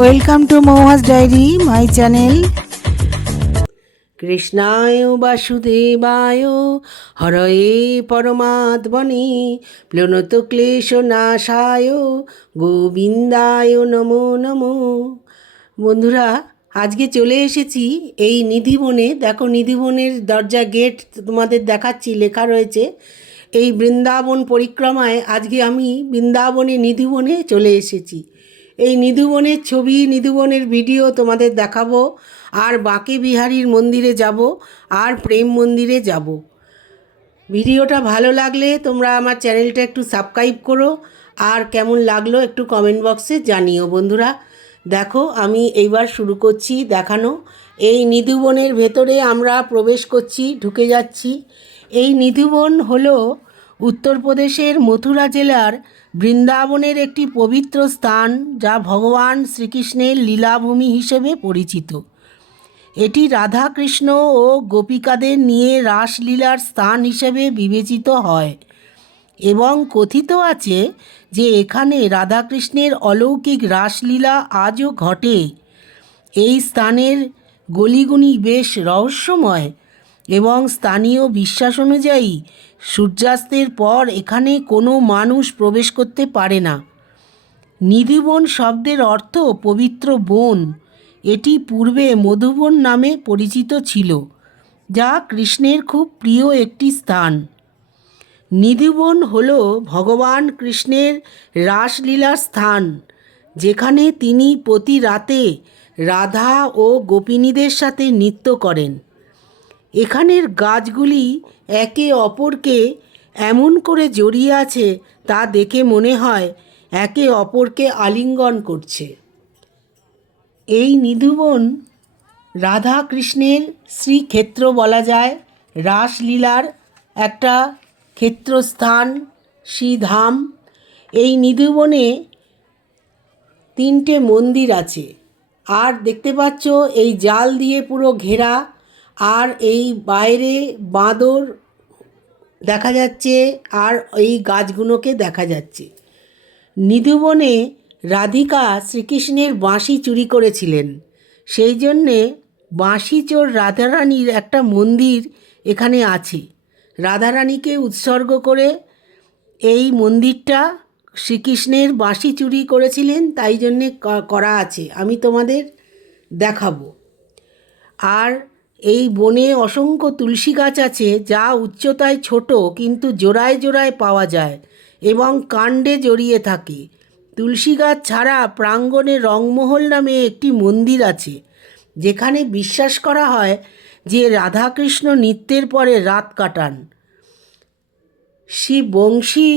Welcome to মৌহাস diary my channel কৃষ্ণায় বাসুদেবায়, হরয়ে পরমাত্মনে প্লনত ক্লেশ নাশায় গোবিন্দায় নমো নমো। বন্ধুরা, আজকে চলে এসেছি এই নিধিবনে দেখো নিধিবনের দরজা গেট তোমাদের দেখাচ্ছি, লেখা রয়েছে, এই বৃন্দাবন পরিক্রমায় আজকে আমি বৃন্দাবনে নিধিবনে চলে এসেছি। এই নিধুবনের ছবি, নিধুবনের ভিডিও তোমাদের দেখাবো। আর বাঁকে বিহারীর মন্দিরে যাব, আর প্রেম মন্দিরে যাব। ভিডিওটা ভালো লাগলে তোমরা আমার চ্যানেলটা একটু সাবস্ক্রাইব করো। আর কেমন লাগল একটু কমেন্ট বক্সে জানিও বন্ধুরা। দেখো, আমি এইবার শুরু করছি দেখানো। এই নিধুবনের ভেতরে আমরা প্রবেশ করছি, ঢুকে যাচ্ছি। এই নিধুবন হলো উত্তরপ্রদেশের মথুরা জেলার বৃন্দাবনের একটি পবিত্র স্থান যা ভগবান শ্রীকৃষ্ণের লীলাভূমি হিসেবে পরিচিত। এটি রাধাকৃষ্ণ ও গোপিকাদের নিয়ে রাসলীলার স্থান হিসেবে বিবেচিত হয় এবং কথিত আছে যে এখানে রাধাকৃষ্ণের অলৌকিক রাসলীলা আজও ঘটে। এই স্থানের গলিগুনি বেশ রহস্যময় এবং স্থানীয় বিশ্বাস অনুযায়ী সূর্যাস্তের পর এখানে কোনো মানুষ প্রবেশ করতে পারে না। নিধিবন শব্দের অর্থ পবিত্র বন। এটি পূর্বে মধুবন নামে পরিচিত ছিল, যা কৃষ্ণের খুব প্রিয় একটি স্থান। নিধিবন হল ভগবান কৃষ্ণের রাসলীলার স্থান, যেখানে তিনি প্রতি রাতে রাধা ও গোপিনীদের সাথে নৃত্য করেন। এখানের গাছগুলি একে অপরকে এমন করে জড়িয়ে আছে তা দেখে মনে হয় একে অপরকে আলিঙ্গন করছে। এই নিধুবন রাধা কৃষ্ণের শ্রীক্ষেত্র বলা যায়। রাসলীলার একটা ক্ষেত্রস্থান, শ্রীধাম। এই নিধুবনে তিনটে মন্দির আছে। আর দেখতে পাচ্ছ, এই জাল দিয়ে পুরো ঘেরা আর এই বাইরে বাঁদর দেখা যাচ্ছে আর এই গাছগুলোকে দেখা যাচ্ছে। নিধুবনে রাধিকা শ্রীকৃষ্ণের বাঁশি চুরি করেছিলেন। সেই জন্যে বাঁশি চোর রাধারানীর একটা মন্দির এখানে আছে। রাধারানীকে উৎসর্গ করে এই মন্দিরটা শ্রীকৃষ্ণের বাঁশি চুরি করেছিলেন, তাই জন্যে করা আছে। আমি তোমাদের দেখাবো। আর এই বনে অসংখ্য তুলসী গাছ আছে, যা উচ্চতায় ছোট কিন্তু জোড়ায় জোড়ায় পাওয়া যায় এবং কাণ্ডে জড়িয়ে থাকে। তুলসী গাছ ছাড়া প্রাঙ্গণে রংমহল নামে একটি মন্দির আছে, যেখানে বিশ্বাস করা হয় যে রাধাকৃষ্ণ নৃত্যের পরে রাত কাটান। শ্রী বংশী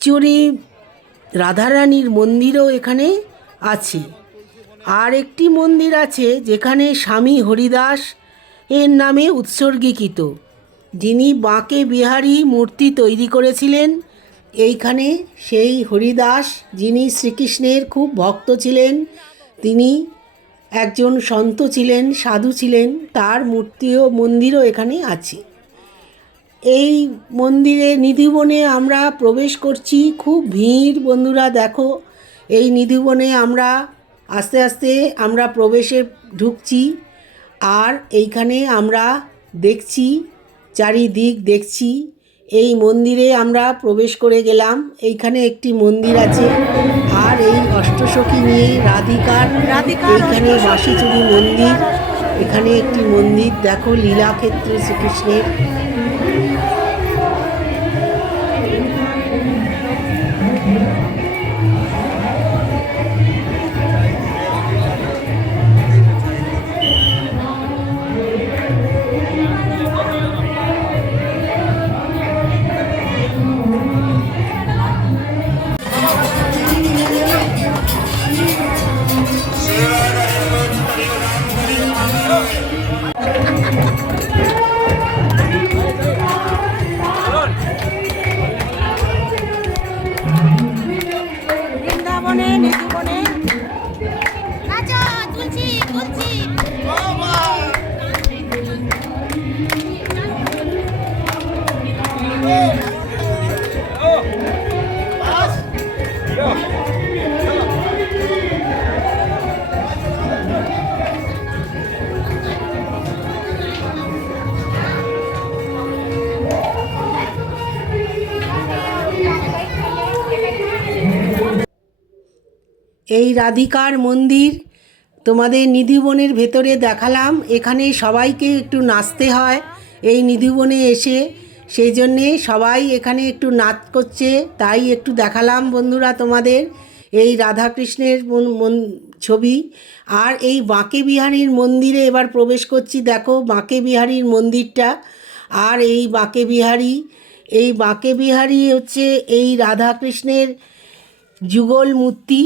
চুরি রাধারানীর মন্দিরও এখানে আছে। আর একটি মন্দির আছে, যেখানে স্বামী হরিদাস এর নামে উৎসর্গীকৃত। যিনি বাঁকে বিহারী মূর্তি তৈরি করেছিলেন, এইখানে সেই হরিদাস যিনি শ্রীকৃষ্ণের খুব ভক্ত ছিলেন, তিনি একজন সন্ত ছিলেন, সাধু ছিলেন, তার মূর্তিও মন্দিরও এখানে আছে। এই মন্দিরে নিধিবনে আমরা প্রবেশ করছি, খুব ভিড় বন্ধুরা দেখো, এই নিধিবনে আমরা আস্তে আস্তে আমরা প্রবেশে ঢুকছি। আর এইখানে আমরা দেখছি চারিদিক দেখছি। এই মন্দিরে আমরা প্রবেশ করে গেলাম। এইখানে একটি মন্দির আছে। আর এই অষ্টসখী নিয়ে রাধিকার এইখানে বাঁশিচুরি মন্দির। এখানে একটি মন্দির। দেখো লীলাক্ষেত্রে শ্রীকৃষ্ণের এই রাধিকার মন্দির তোমাদের নিধিবনের ভেতরে দেখালাম। এখানে সবাইকে একটু নাচতে হয়। এই নিধিবনে এসে সেই জন্যে সবাই এখানে একটু নাচ করছে, তাই একটু দেখালাম বন্ধুরা তোমাদের এই রাধাকৃষ্ণের ছবি। আর এই বাঁকে বিহারীর মন্দিরে এবার প্রবেশ করছি, দেখো বাঁকে বিহারীর মন্দিরটা। আর এই বাঁকে বিহারী, এই বাঁকে বিহারী হচ্ছে এই রাধাকৃষ্ণের যুগল মূর্তি।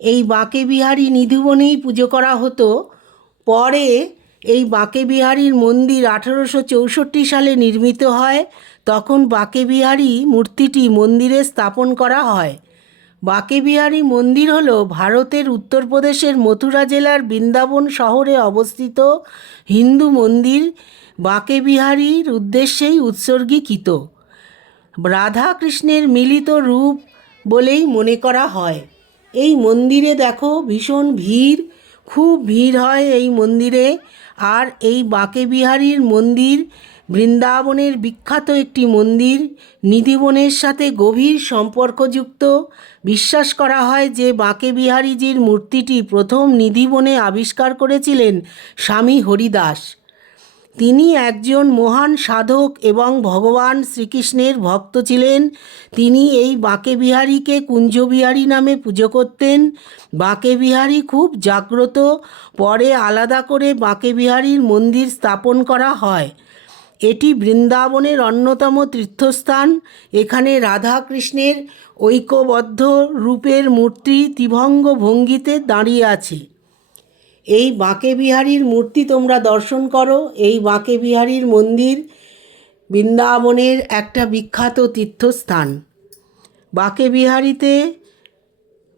এই বাঁকে বিহারী নিধুবনেই পুজো করা হতো। পরে এই বাঁকে বিহারীর মন্দির আঠেরোশো চৌষট্টি সালে নির্মিত হয়। তখন বাঁকে বিহারী মূর্তিটি মন্দিরে স্থাপন করা হয়। বাঁকে বিহারী মন্দির হল ভারতের উত্তরপ্রদেশের মথুরা জেলার বৃন্দাবন শহরে অবস্থিত হিন্দু মন্দির। বাঁকে বিহারীর উদ্দেশ্যেই উৎসর্গীকৃত। রাধা কৃষ্ণের মিলিত রূপ বলেই মনে করা হয়। এই মন্দিরে দেখো ভীষণ ভিড়, খুব ভিড় হয় এই মন্দিরে। আর এই বাঁকে বিহারীর মন্দির, বৃন্দাবনের বিখ্যাত একটি মন্দির, নিধিবনের সাথে গভীর সম্পর্কযুক্ত। বিশ্বাস করা হয় যে বাঁকে বিহারীজির মূর্তিটি প্রথম নিধিবনে আবিষ্কার করেছিলেন স্বামী হরিদাস। তিনি একজন মহান সাধক এবং ভগবান শ্রীকৃষ্ণের ভক্ত ছিলেন। তিনি এই বাঁকে বিহারীকে কুঞ্জবিহারী নামে পুজো করতেন। বাঁকে বিহারী খুব জাগ্রত, পরে আলাদা করে বাঁকে বিহারীর মন্দির স্থাপন করা হয়। এটি বৃন্দাবনের অন্যতম তীর্থস্থান। এখানে রাধা কৃষ্ণের ঐক্যবদ্ধ রূপের মূর্তি ত্রিভঙ্গ ভঙ্গিতে দাঁড়িয়ে আছে। এই বাঁকে বিহারীর মূর্তি তোমরা দর্শন করো। এই বাঁকে বিহারীর মন্দির বৃন্দাবনের একটা বিখ্যাত তীর্থস্থান। বাঁকে বিহারীতে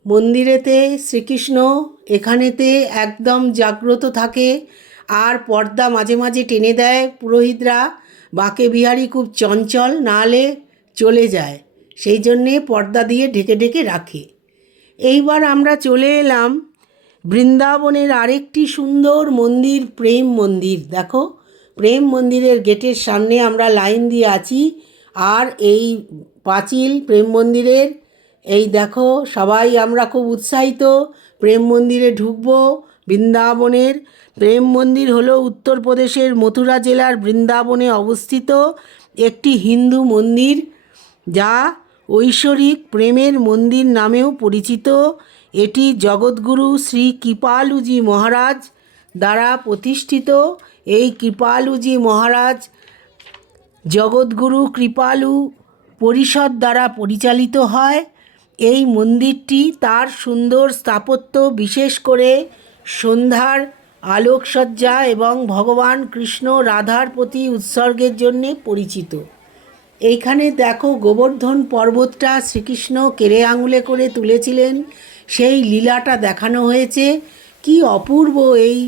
মন্দিরেতে শ্রীকৃষ্ণ এখানেতে একদম জাগ্রত থাকে আর পর্দা মাঝে মাঝে টেনে দেয় পুরোহিতরা। বাঁকে বিহারি খুব চঞ্চল নাহলে চলে যায়, সেই জন্যে পর্দা দিয়ে ঢেকে ঢেকে রাখে। এইবার আমরা চলে এলাম বৃন্দাবনের আরেকটি সুন্দর মন্দির, প্রেম মন্দির। দেখো, প্রেম মন্দিরের গেটের সামনে আমরা লাইন দিয়ে আছি। আর এই পাঁচিল প্রেম মন্দিরের, এই দেখো, সবাই আমরা খুব উৎসাহিত। প্রেম মন্দিরে ঢুকবো বৃন্দাবনের। প্রেম মন্দির হলো উত্তরপ্রদেশের মথুরা জেলার বৃন্দাবনে অবস্থিত একটি হিন্দু মন্দির, যা ঐশ্বরিক প্রেমের মন্দির নামেও পরিচিত। এটি জগৎগুরু শ্রী কৃপালুজি মহারাজ দ্বারা প্রতিষ্ঠিত। এই কৃপালুজি মহারাজ জগৎগুরু কৃপালু পরিষদ দ্বারা পরিচালিত হয়। এই মন্দিরটি তার সুন্দর স্থাপত্য বিশেষ করে সন্ধ্যার আলোকসজ্জা এবং ভগবান কৃষ্ণ রাধার প্রতি উৎসর্গের জন্যে পরিচিত। এইখানে দেখো গোবর্ধন পর্বতটা শ্রীকৃষ্ণ কেড়ে আঙুলে করে তুলেছিলেন। সেই লীলাটা দেখানো হয়েছে। কি অপূর্ব এই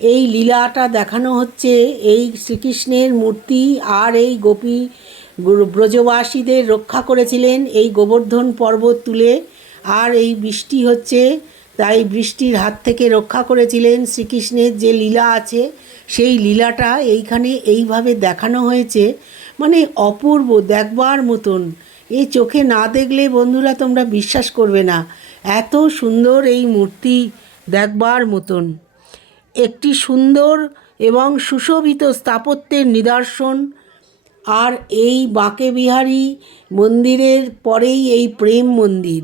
এই লীলাটা দেখানো হচ্ছে এই শ্রীকৃষ্ণের মূর্তি আর এই গোপী ব্রজবাসীদের রক্ষা করেছিলেন এই গোবর্ধন পর্বত তুলে। আর এই বৃষ্টি হচ্ছে, তাই বৃষ্টির হাত থেকে রক্ষা করেছিলেন শ্রীকৃষ্ণের যে লীলা আছে, সেই লীলাটা এইখানে এইভাবে দেখানো হয়েছে। মানে অপূর্ব, দেখবার মতন। এই চোখে না দেখলে বন্ধুরা তোমরা বিশ্বাস করবে না। এত সুন্দর এই মূর্তি দেখবার মতন। একটি সুন্দর এবং সুশোভিত স্থাপত্যের নিদর্শন। আর এই বাঁকে বিহারী মন্দিরের পরেই এই প্রেম মন্দির।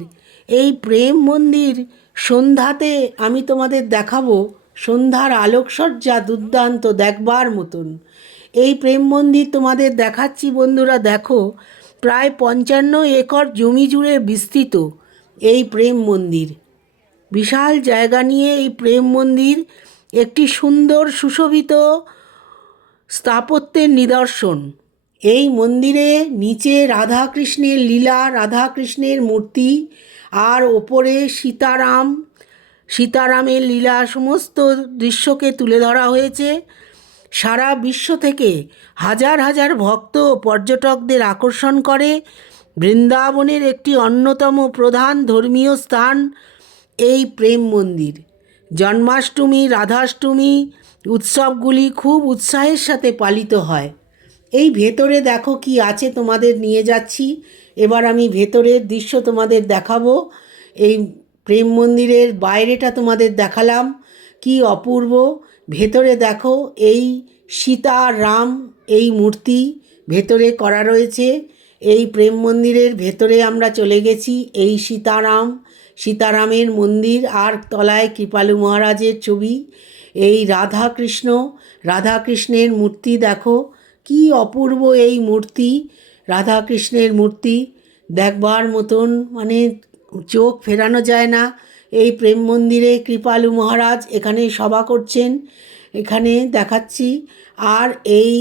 এই প্রেম মন্দির সন্ধ্যাতে আমি তোমাদের দেখাবো সন্ধ্যার আলোকসজ্জা দুর্দান্ত দেখবার মতন। এই প্রেম মন্দির তোমাদের দেখাচ্ছি বন্ধুরা, দেখো। প্রায় পঞ্চান্ন একর জমি জুড়ে বিস্তৃত এই প্রেম মন্দির। বিশাল জায়গা নিয়ে এই প্রেম মন্দির একটি সুন্দর সুশোভিত স্থাপত্যের নিদর্শন। এই মন্দিরে নিচে রাধাকৃষ্ণের লীলা, রাধাকৃষ্ণের মূর্তি আর ওপরে সীতারাম, সীতারামের লীলা সমস্ত দৃশ্যকে তুলে ধরা হয়েছে। সারা বিশ্ব থেকে হাজার হাজার ভক্ত ও পর্যটকদের আকর্ষণ করে। বৃন্দাবনের একটি অন্যতম প্রধান ধর্মীয় স্থান এই প্রেম মন্দির। জন্মাষ্টমী, রাধাষ্টমী উৎসবগুলি খুব উৎসাহের সাথে পালিত হয়। এই ভেতরে দেখো কি আছে তোমাদের নিয়ে যাচ্ছি। এবার আমি ভেতরের দৃশ্য তোমাদের দেখাবো। এই প্রেম মন্দিরের বাইরেটা তোমাদের দেখালাম। কি অপূর্ব ভেতরে দেখো এই সীতা, রাম, এই মূর্তি ভেতরে করা রয়েছে। এই প্রেম মন্দিরের ভেতরে আমরা চলে গেছি এই সীতারাম। সীতারামের মন্দির আর তলায় কৃপালু মহারাজের ছবি। এই রাধা কৃষ্ণ রাধা কৃষ্ণের মূর্তি দেখো, কি অপূর্ব এই মূর্তি রাধা কৃষ্ণের মূর্তি। দেখবার মতন মানে চোখ ফেরানো যায় না। এই প্রেম মন্দিরে কৃপালু মহারাজ এখানে সভা করছেন। এখানে দেখাচ্ছি। আর এই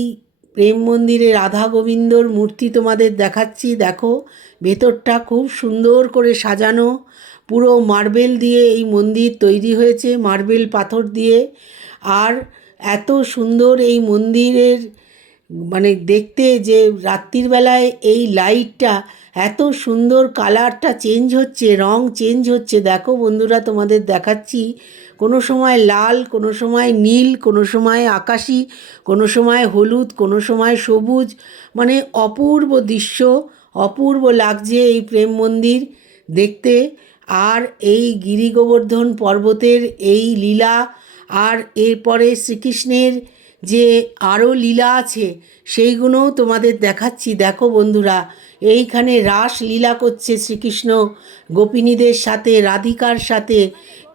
প্রেম মন্দিরে রাধা গোবিন্দর মূর্তি তোমাদের দেখাচ্ছি। দেখো, ভেতরটা খুব সুন্দর করে সাজানো। পুরো মার্বেল দিয়ে এই মন্দির তৈরি হয়েছে, মার্বেল পাথর দিয়ে। আর এত সুন্দর এই মন্দিরের মানে দেখতে যে রাত্রির বেলায় এই লাইটটা এত সুন্দর কালারটা চেঞ্জ হচ্ছে, রং চেঞ্জ হচ্ছে। দেখো বন্ধুরা, তোমাদের দেখাচ্ছি। কোনো সময় লাল, কোনো সময় নীল, কোনো সময় আকাশি, কোনো সময় হলুদ, কোনো সময় সবুজ। মানে অপূর্ব দৃশ্য, অপূর্ব লাগছে এই প্রেম মন্দির দেখতে। আর এই গিরি গোবর্ধন পর্বতের এই লীলা, আর এরপরে শ্রীকৃষ্ণের যে আরও লীলা আছে সেইগুলোও তোমাদের দেখাচ্ছি। দেখো বন্ধুরা, এইখানে রাস লীলা করছে শ্রীকৃষ্ণ। গোপিনীদের সাথে, রাধিকার সাথে।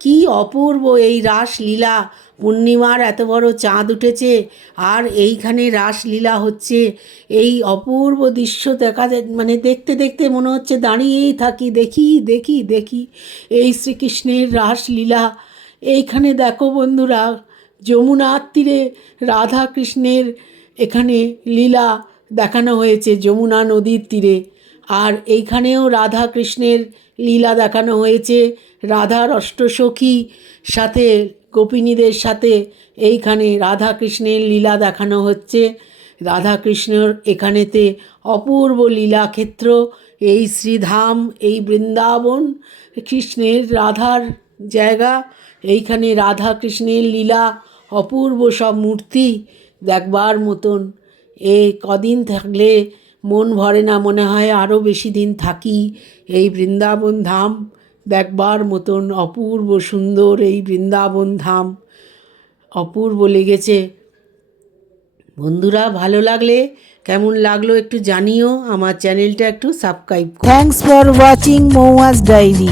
কি অপূর্ব এই রাস লীলা। পূর্ণিমার এত বড় চাঁদ উঠেছে, আর এইখানে রাসলীলা হচ্ছে। এই অপূর্ব দৃশ্য দেখা মানে দেখতে দেখতে মনে হচ্ছে দাঁড়িয়েই থাকি, দেখি দেখি দেখি। এই শ্রীকৃষ্ণের রাসলীলা এইখানে দেখো বন্ধুরা যমুনার তীরে রাধা কৃষ্ণের এখানে লীলা দেখানো হয়েছে, যমুনা নদীর তীরে। আর এইখানেও রাধা কৃষ্ণের লীলা দেখানো হয়েছে, রাধার অষ্টসখী সাথে, গোপিনীদের সাথে এইখানে রাধা কৃষ্ণের লীলা দেখানো হচ্ছে। রাধা কৃষ্ণর এখানেতে অপূর্ব লীলাক্ষেত্র, এই শ্রীধাম, এই বৃন্দাবন, কৃষ্ণের রাধার জায়গা, এইখানে রাধা কৃষ্ণের লীলা অপূর্ব সব মূর্তি দেখবার মতন। এ কদিন থাকলে মন ভরে না, মনে হয় আরও বেশি দিন থাকি। এই বৃন্দাবন ধাম দেখবার মতন অপূর্ব সুন্দর এই বৃন্দাবন ধাম। অপূর্ব লেগেছে। বন্ধুরা, ভালো লাগলে, কেমন লাগল একটু জানিও। আমার চ্যানেলটা একটু সাবস্ক্রাইব থ্যাংকস ফর ওয়াচিং মৌয়াজ ডায়েরি